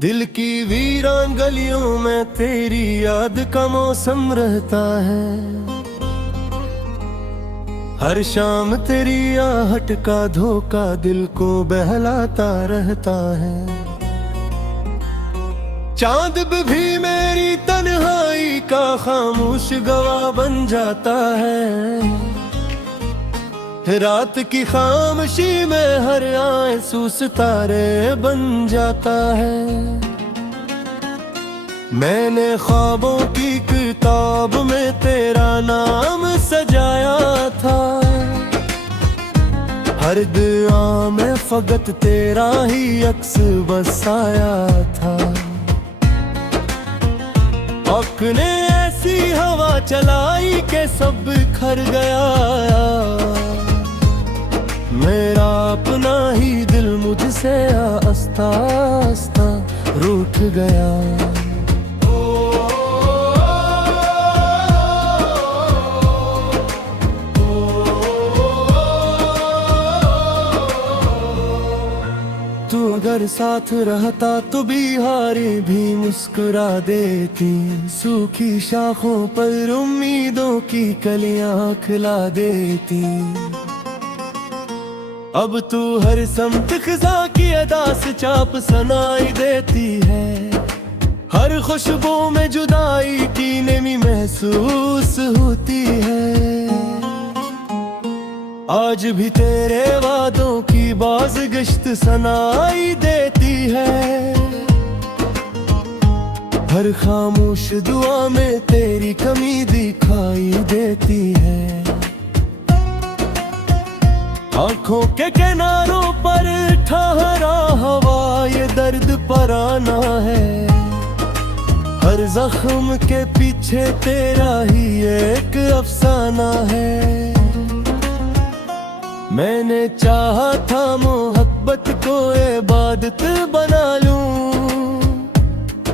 दिल की वीरान गलियों में तेरी याद का मौसम रहता है। हर शाम तेरी आहट का धोखा दिल को बहलाता रहता है। चांद भी मेरी तन्हाई का खामोश गवाह बन जाता है। रात की खामोशी में हर आंसू सितारे बन जाता है। मैंने ख्वाबों की किताब में तेरा नाम सजाया था। हर दुआ में फकत तेरा ही अक्स बसाया था। औक़ ने ऐसी हवा चलाई के सब बिखर गया। मेरा अपना ही दिल मुझसे आस्ता आस्ता रूठ गया। तू अगर साथ रहता तो बिहारी भी मुस्कुरा देती। सूखी शाखों पर उम्मीदों की कलियां खिला देती। अब तू हर समत खिजा की अदा से चाप सुनाई देती है। हर खुशबू में जुदाई की नमी महसूस होती है। आज भी तेरे वादों की बाज़गश्त सुनाई देती है। हर खामोश दुआ में तेरी कमी दिखाई देती है। आँखों के किनारों पर ठहरा हवा ये दर्द पराना है। हर जख्म के पीछे तेरा ही एक अफसाना है। मैंने चाहा था मोहब्बत को इबादत बना लूं।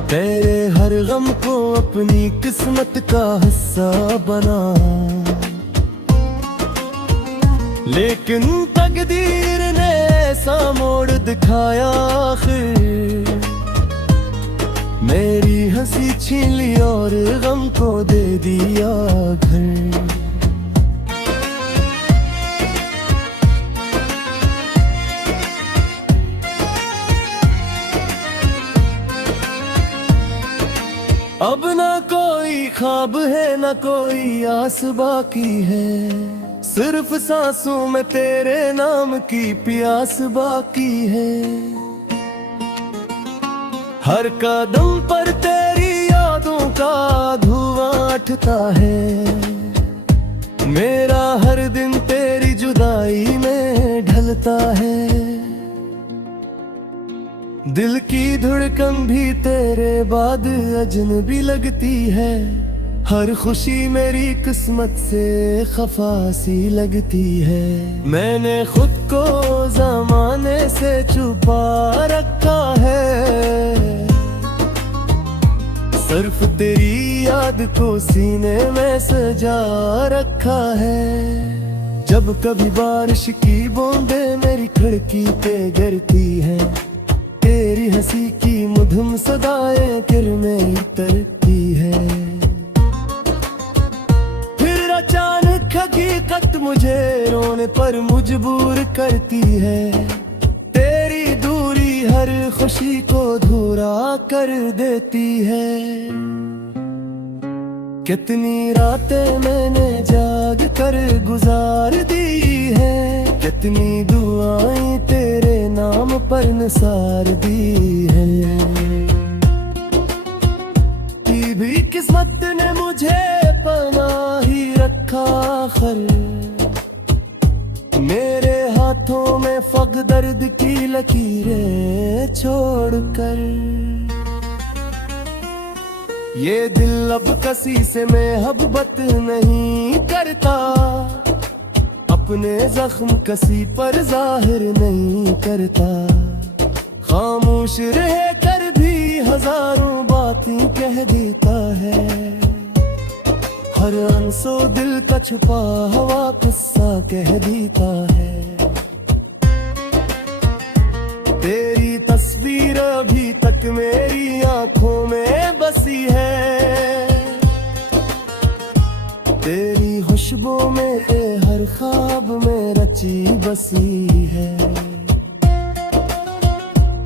तेरे हर गम को अपनी किस्मत का हिस्सा बना। लेकिन तकदीर ने ऐसा मोड़ दिखाया आखिर। मेरी हंसी छीन ली और गम को दे दिया घर। अब ना कोई ख्वाब है ना कोई आस बाकी है। सिर्फ सांसों में तेरे नाम की प्यास बाकी है। हर कदम पर तेरी यादों का धुआं उठता है। मेरा हर दिन तेरी जुदाई में ढलता है। दिल की धड़कन भी तेरे बाद अजनबी लगती है। हर खुशी मेरी किस्मत से खफा सी लगती है। मैंने खुद को ज़माने से छुपा रखा है। सिर्फ तेरी याद को सीने में सजा रखा है। जब कभी बारिश की बूंदें मेरी खिड़की पे गिरती है। तेरी हंसी की मधुम सदाएं किरणें उतरती है। अचानक हकीकत मुझे रोने पर मजबूर करती है। तेरी दूरी हर खुशी को धूरा कर देती है। कितनी रातें मैंने जाग कर गुजार दी है। कितनी दुआएं तेरे नाम पर निसार दी है। कि भी किस्मत ने मुझे पनाह ही रखा आखिर। मेरे हाथों में फक दर्द की लकीरें छोड़कर। ये दिल अब किसी से मोहब्बत नहीं करता। अपने जख्म किसी पर जाहिर नहीं करता। खामोश रह कर भी हजारों बातें कह देता है। हर आंसू दिल का छुपा हुआ किस्सा कह देता है। तेरी तस्वीर अभी तक झलक मेरी आंखों में बसी है। तेरी खुशबू मेरे हर ख्वाब में रची बसी है।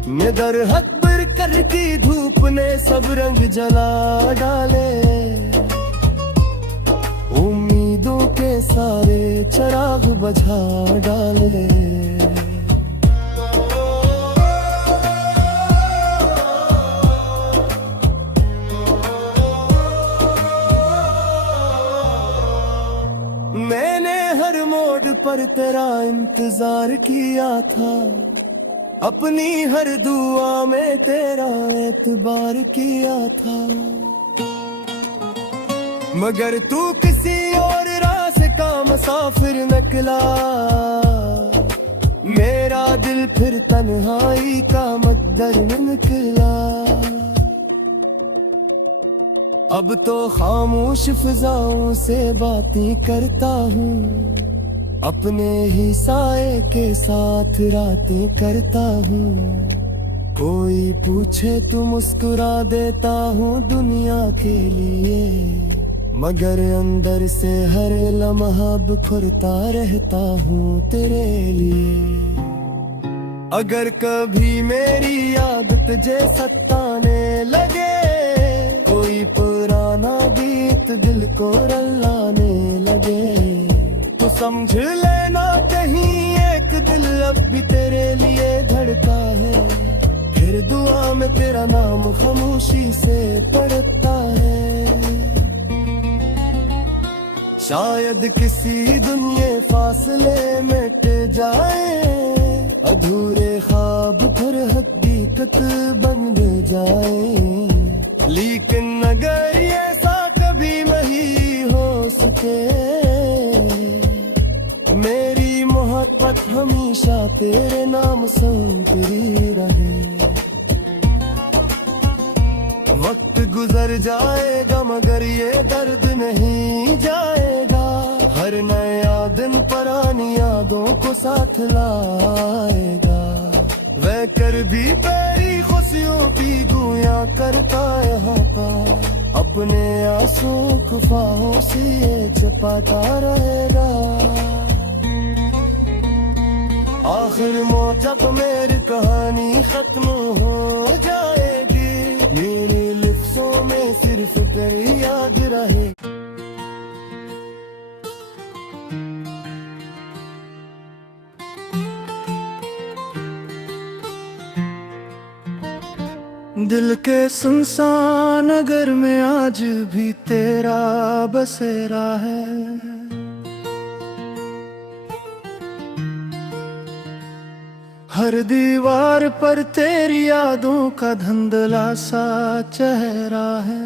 मैं दरहक कर की धूप ने सब रंग जला डाले। उम्मीदों के सारे चिराग बुझा डाले। मैंने हर मोड़ पर तेरा इंतजार किया था। अपनी हर दुआ में तेरा एतबार किया था। मगर तू किसी और रास्ते का मुसाफिर निकला। मेरा दिल फिर तन्हाई का मकदर निकला। अब तो खामोश फिजाओं से बातें करता हूँ। अपने ही साए के साथ रातें करता हूँ। कोई पूछे तो मुस्कुरा देता हूँ दुनिया के लिए। मगर अंदर से हर लम्हा बिखरता रहता हूँ तेरे लिए। अगर कभी मेरी याद तुझे सताने लगे, कोई पुराना गीत दिल को रुलाने लगे, तो समझ लेना कहीं एक दिल अब भी तेरे लिए धड़का है। फिर दुआ में तेरा नाम खामोशी से पढ़ता है। शायद किसी दुनिया फासले मिट जाए। अधूरे ख्वाब फिर हकीकत बन जाए। लेकिन अगर ऐसा कभी नहीं हो सके, मेरी मोहब्बत हमेशा तेरे नाम सुनती रहे। वक्त गुजर जाएगा मगर ये दर्द नहीं जाएगा। हर नया दिन पुरानी यादों को साथ लाएगा। वह कर भी तेरी खुशियों की गुया करता यहाँ का। अपने आंसू खफाओं से ये छुपाता रहेगा। आखिर मौत जब मेरी कहानी खत्म हो जाएगी। मेरे लिप्सों में सिर्फ तेरी याद रहे। दिल के सुनसान नगर में आज भी तेरा बसेरा है। हर दीवार पर तेरी यादों का धुंधला सा चेहरा है।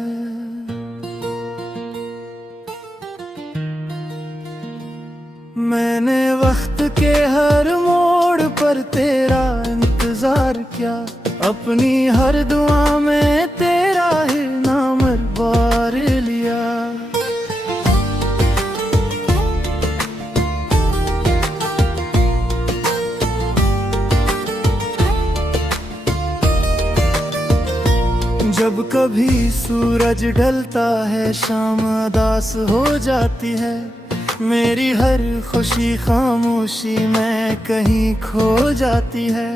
मैंने वक्त के हर मोड़ पर तेरा इंतजार किया। अपनी हर दुआ में तेरा ही नाम बार लिया। जब कभी सूरज ढलता है शाम उदास हो जाती है। मेरी हर खुशी खामोशी में कहीं खो जाती है।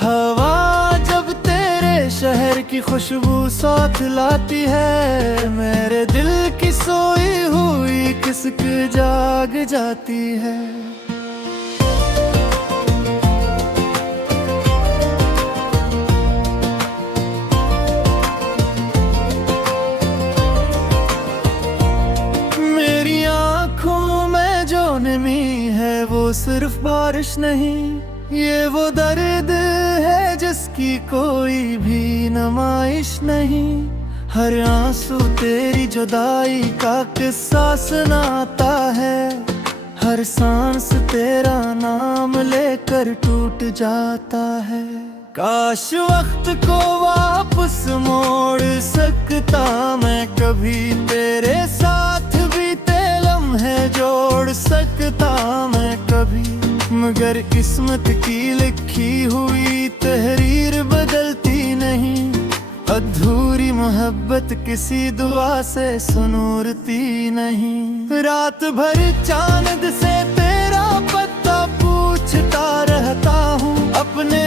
हवा जब तेरे शहर की खुशबू साथ लाती है। मेरे दिल की सोई हुई किस्क जाग जाती है। मेरी आँखों में जो नमी है वो सिर्फ बारिश नहीं, ये वो दर्द है जिसकी कोई भी नुमाइश नहीं। हर आंसू तेरी जुदाई का किस्सा सुनाता है। हर सांस तेरा नाम लेकर टूट जाता है। काश वक्त को वापस मोड़ सकता मैं कभी, तेरे साथ बीते लम्हे जोड़ सकता मैं कभी। मगर किस्मत की लिखी हुई तहरीर बदलती नहीं। मोहब्बत किसी दुआ से सुनूरती नहीं। रात भर चांद से तेरा पत्ता पूछता रहता हूँ, अपने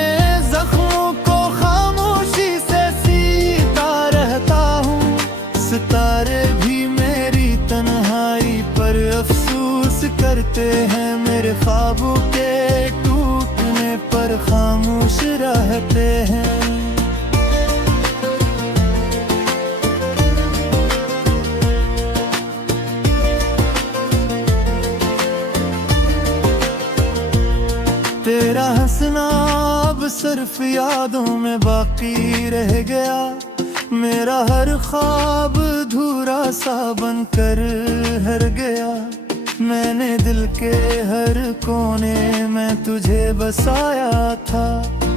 जख्मों को खामोशी से सीता रहता हूँ। सितारे भी मेरी तन्हाई पर अफसोस करते हैं, मेरे ख्वाबों के टूटने पर खामोश रहते हैं। तेरा हंसना अब सिर्फ यादों में बाकी रह गया, मेरा हर ख्वाब अधूरा सा बनकर हर गया। मैंने दिल के हर कोने में तुझे बसाया था,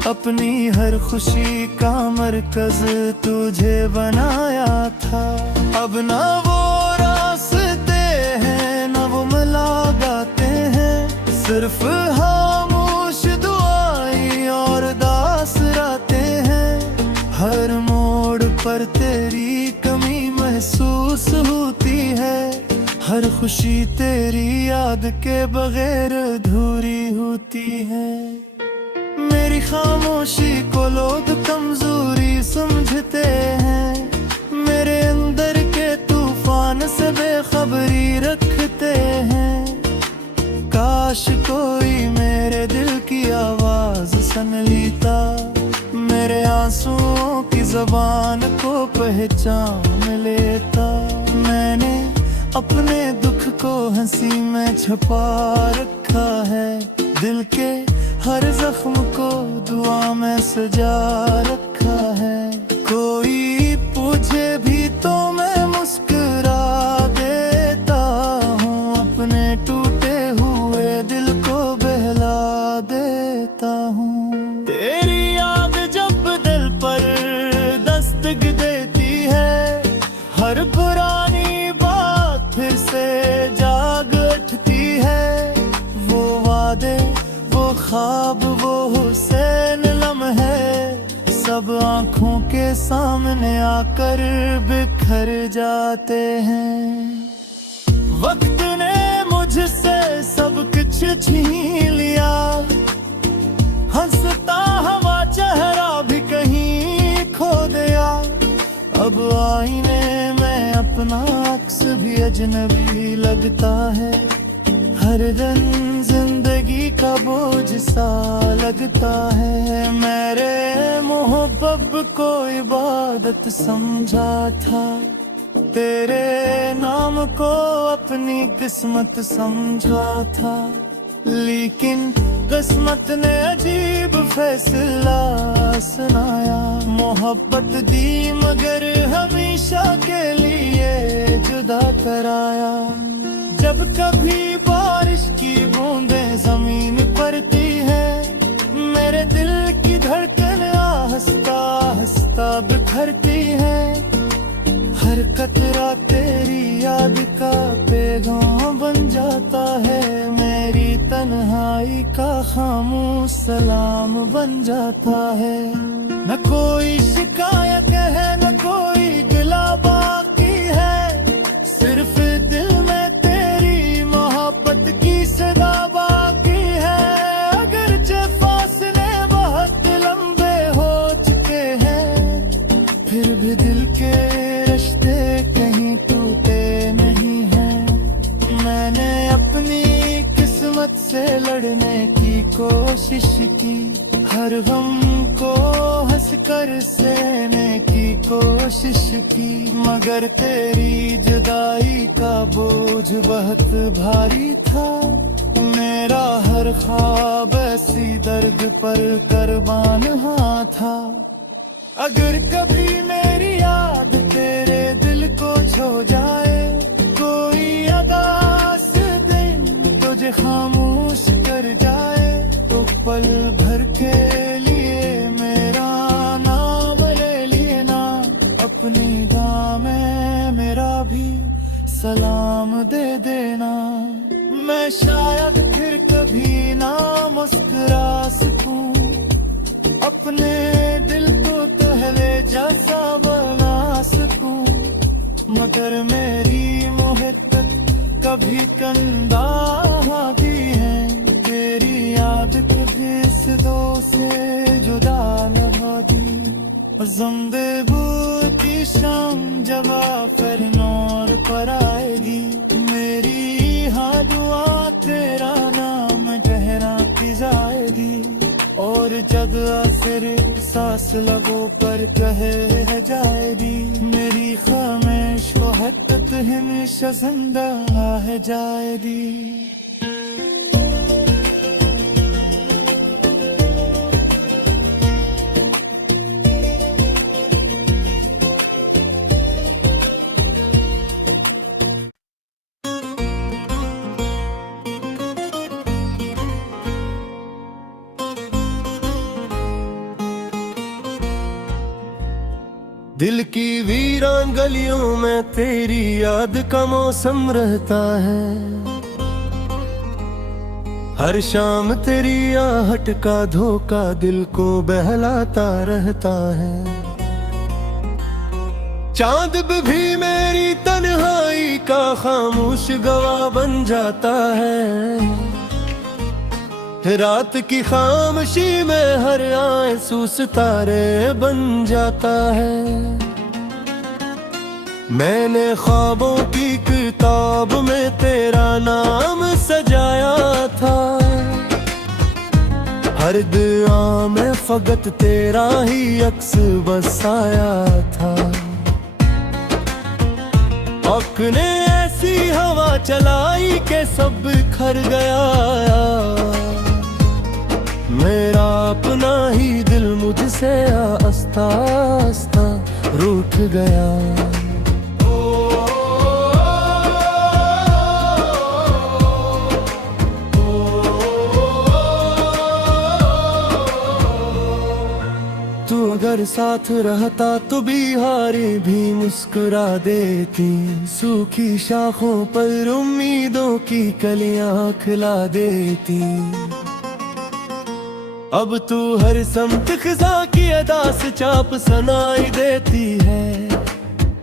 अपनी हर खुशी का मरकज तुझे बनाया था। अब ना वो रास्ते हैं ना वो मुलाकातें हैं, सिर्फ खामोश दुआएं और दास रातें हैं। हर मोड़ पर तेरी कमी महसूस होती है, हर खुशी तेरी याद के बगैर अधूरी होती है। मेरी खामोशी को लोग कमजोरी समझते हैं, मेरे अंदर के तूफान से बेखबरी रखते हैं। काश कोई मेरे दिल की आवाज सुन लेता, मेरे आंसुओं की ज़बान को पहचान लेता। मैंने अपने दुख को हंसी में छुपा रखा है, दिल के हर जख्म को दुआ में सजा रखा है। कोई पूछे भी तो मैं मुस्कुरा देता हूँ, अपने टूटे हुए दिल को बहला देता हूँ। तेरी याद जब दिल पर दस्तक देती है, हर पुरानी बात फिर से जाग उठती है। वो वादे, वो ख्वाब, वो हुसैन लम्हे सब आंखों के सामने आकर बिखर जाते हैं। वक्त ने मुझसे सब कुछ छीन लिया, हंसता हवा चेहरा भी कहीं खो दिया। अब आईने में अपना अक्स भी अजनबी लगता है, हर दिन जिंदगी का बोझ सा लगता है। मेरे मोहब्बत को इबादत समझा था, तेरे नाम को अपनी किस्मत समझा था। लेकिन किस्मत ने अजीब फैसला सुनाया, मोहब्बत दी मगर हमेशा के लिए जुदा कराया। जब कभी बारिश की बूंदें जमीन पड़ती है, मेरे दिल की धड़कन हंसता हंसता बिखरती है। हर कतरा तेरी याद का पैगाम बन जाता है, मेरी तन्हाई का खामोश सलाम बन जाता है। न कोई शिकायत है न कोई गिला बाकी है, सिर्फ दिल में तेरी मोहब्बत की सदा बाकी है। अगरचे फासले बहुत लंबे हो चुके हैं, फिर भी दिल के रिश्ते कहीं टूटे नहीं हैं। मैंने अपनी किस्मत से लड़ने की कोशिश की, हर गम को हंसकर सहने की कोशिश की, मगर तेरी जुदाई का बोझ बहुत भारी था। मेरा हर ख्वाब ऐसी दर्द पर कुर्बान हाँ था। अगर कभी मेरी याद तेरे दिल को छो जाए, कोई अदास दिन तुझे खामोश कर जाए, तो पल भर के लिए मेरा नाम ले लेना, अपनी दामे मेरा भी सलाम दे देना। मैं शायद फिर कभी ना मुस्कुरा सकूं, अपने दिल को पहले जैसा बना सकूं, मगर मेरी मोहब्बत कभी कंधा भी है। तेरी याद कभी इस दो से जुदा न होगी। ज़िंदे की शाम जब आखिर नौर पर आएगी, मेरी हाँ दुआ तेरा नाम गहरा की जाएगी। और जब आखिर सांस लबों पर कहे जाएगी, मेरी खामोश मोहब्बत हमेशा जिंदा है जाएगी। दिल की वीरान गलियों में तेरी याद का मौसम रहता है। हर शाम तेरी आहट का धोखा दिल को बहलाता रहता है। चांद भी मेरी तन्हाई का खामोश गवाह बन जाता है। रात की खामोशी में हर आंसू सितारे बन जाता है। मैंने ख्वाबों की किताब में तेरा नाम सजाया था। हर दुआ में फकत तेरा ही अक्स बसाया था। औक़ ने ऐसी हवा चलाई के सब बिखर गया। मेरा अपना ही दिल मुझसे आस्ता आस्ता रूठ गया। तू अगर साथ रहता तो बिहारी भी मुस्कुरा देती। सूखी शाखों पर उम्मीदों की कलियां खिला देती। अब तू हर समत खिजा की अदा से चाप सुनाई देती है।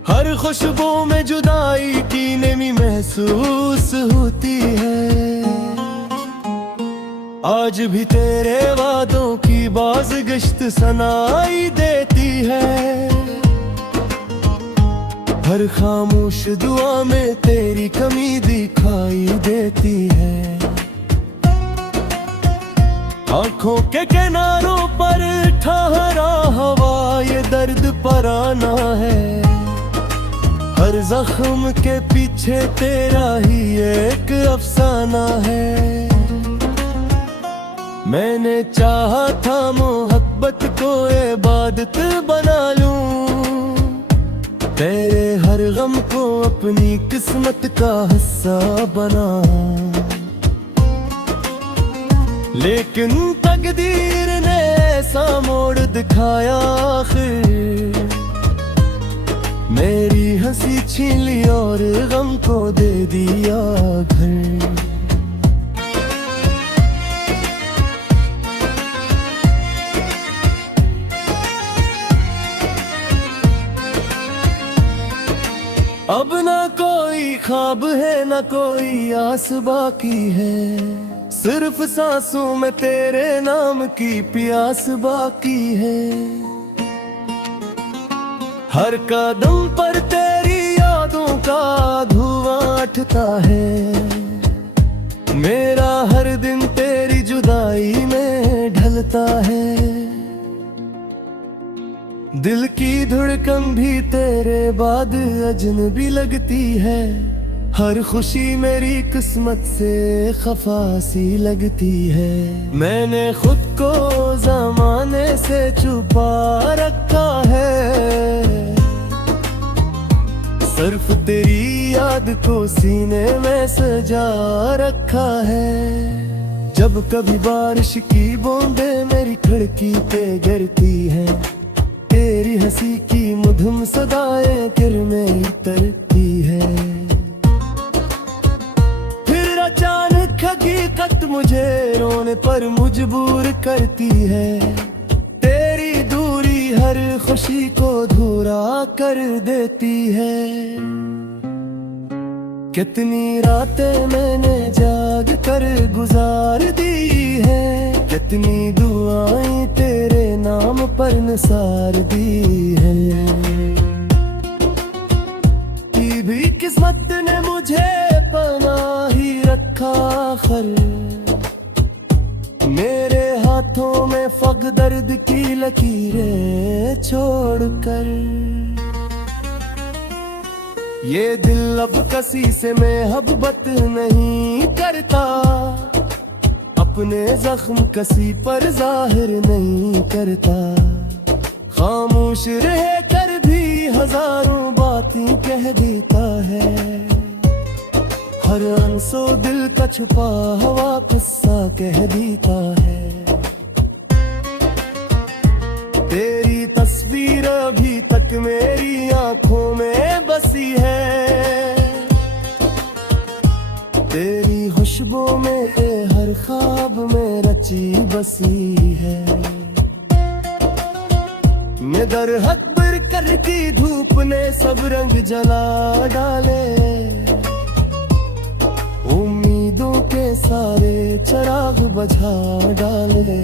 हर खुशबू में जुदाई की नमी महसूस होती है। आज भी तेरे वादों की बाज़गश्त सुनाई देती है। हर खामोश दुआ में तेरी कमी दिखाई देती है। आँखों के किनारों पर ठहरा हवा ये दर्द पराना है। हर जख्म के पीछे तेरा ही एक अफसाना है। मैंने चाहा था मोहब्बत को इबादत बना लूं। तेरे हर गम को अपनी किस्मत का हिस्सा बना। लेकिन तकदीर ने ऐसा मोड़ दिखाया आखिर। मेरी हंसी छीन ली और गम को दे दिया घर। अब ना कोई ख्वाब है ना कोई आस बाकी है। सिर्फ सांसों में तेरे नाम की प्यास बाकी है। हर कदम पर तेरी यादों का धुआं उठता है। मेरा हर दिन तेरी जुदाई में ढलता है। दिल की धड़कन भी तेरे बाद अजनबी लगती है। हर खुशी मेरी किस्मत से खफा सी लगती है। मैंने खुद को ज़माने से छुपा रखा है। सिर्फ तेरी याद को सीने में सजा रखा है। जब कभी बारिश की बूंदें मेरी खिड़की पे गिरती हैं, तेरी हंसी की मधुम सदाएं किर में उतरती है। फिर अचानक हकीकत मुझे रोने पर मजबूर करती है। तेरी दूरी हर हर खुशी को धूरा कर देती है। कितनी रातें मैंने जाग कर गुजार दी है, कितनी दुआएं तेरे नाम पर निसार दी है। भी किस्मत ने मुझे पनाह ही रखा खर, मेरे हाथों में फक दर्द की लकीरें छोड़कर। ये दिल अब किसी से मोहब्बत नहीं करता, अपने जख्म किसी पर जाहिर नहीं करता। खामोश रह कर भी हजारों बातें कह देता है, हर अंसो दिल का छुपा हुआ किस्सा कह देता है। तेरी तस्वीर अभी तक मेरी आंखों में बसी है, तेरी खुशबू मेरे हर ख्वाब में रची बसी है। मैं दरहक कर की धूप ने सब रंग जला डाले, उम्मीदों के सारे चिराग बुझा डाले।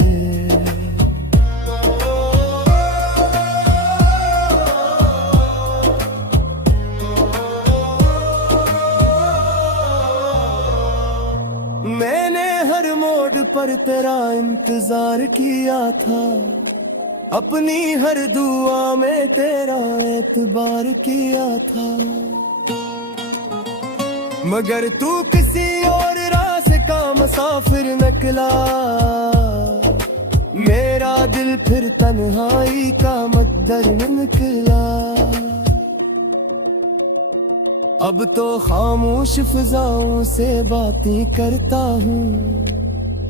मैंने हर मोड़ पर तेरा इंतजार किया था, अपनी हर दुआ में तेरा एतबार किया था। मगर तू किसी और रास्ते का मुसाफिर निकला, मेरा दिल फिर तन्हाई का मकदर निकला। अब तो खामोश फिजाओं से बातें करता हूँ,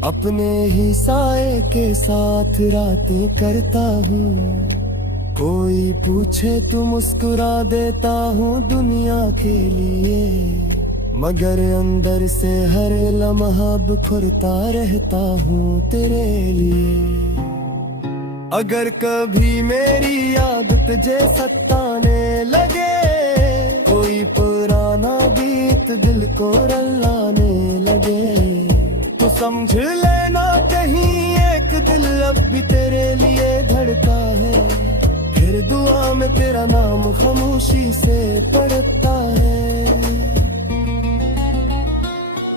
अपने ही साए के साथ रातें करता हूँ। कोई पूछे तो मुस्कुरा देता हूँ दुनिया के लिए, मगर अंदर से हर लम्हा बिखरता रहता हूँ तेरे लिए। अगर कभी मेरी याद तुझे सताने लगे, कोई पुराना गीत दिल को रुलाने लगे, तो समझ लेना कहीं एक दिल अब भी तेरे लिए धड़का है। फिर दुआ में तेरा नाम खामोशी से पढ़ता है।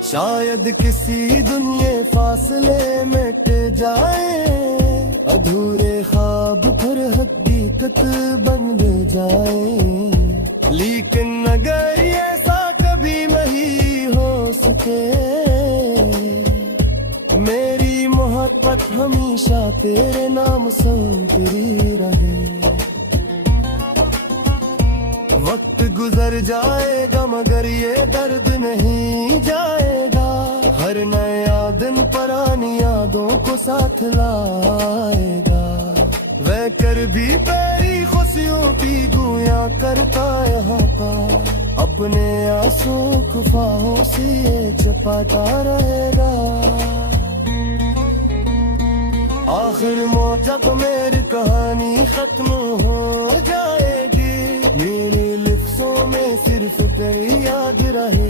शायद किसी दुनिया फासले मिट जाए, अधूरे ख्वाब फिर हकीकत बन जाए। लेकिन अगर ऐसा कभी नहीं हो सके, मेरी मोहब्बत हमेशा तेरे नाम सुनती रहे। वक्त गुजर जाएगा मगर ये दर्द नहीं जाएगा, हर नया दिन पुरानी यादों को साथ लाएगा। वह कर भी तेरी खुशियों की गुया करता यहाँ का, अपने आंसू खुफाओं से ये छुपाता रहेगा। आखिर मौत जब मेरी कहानी खत्म हो जाएगी, मेरे लिप्सों में सिर्फ तेरी याद रहे।